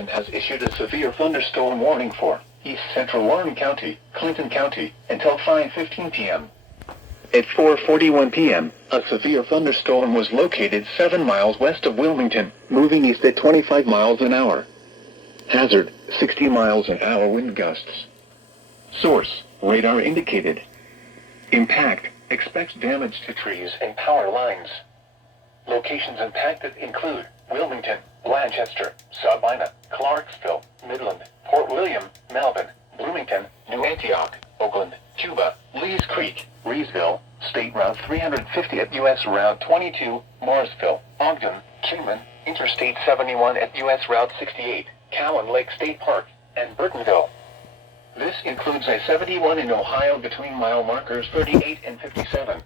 Wilmington has issued a severe thunderstorm warning for East Central Warren County, Clinton County, until 5:15 p.m. At 4:41 p.m., a severe thunderstorm was located 7 miles west of Wilmington, moving east at 25 miles an hour. Hazard, 60 miles an hour wind gusts. Source, radar indicated. Impact, expects damage to trees and power lines. Locations impacted include Wilmington, Blanchester, Sabina, Clarksville, Midland, Port William, Melvin, Bloomington, New Antioch, Oakland, Cuba, Lees Creek, Reesville, State Route 350 at U.S. Route 22, Morrisville, Ogden, Kingman, Interstate 71 at U.S. Route 68, Cowan Lake State Park, and Burtonville. This includes I-71 in Ohio between mile markers 38 and 57.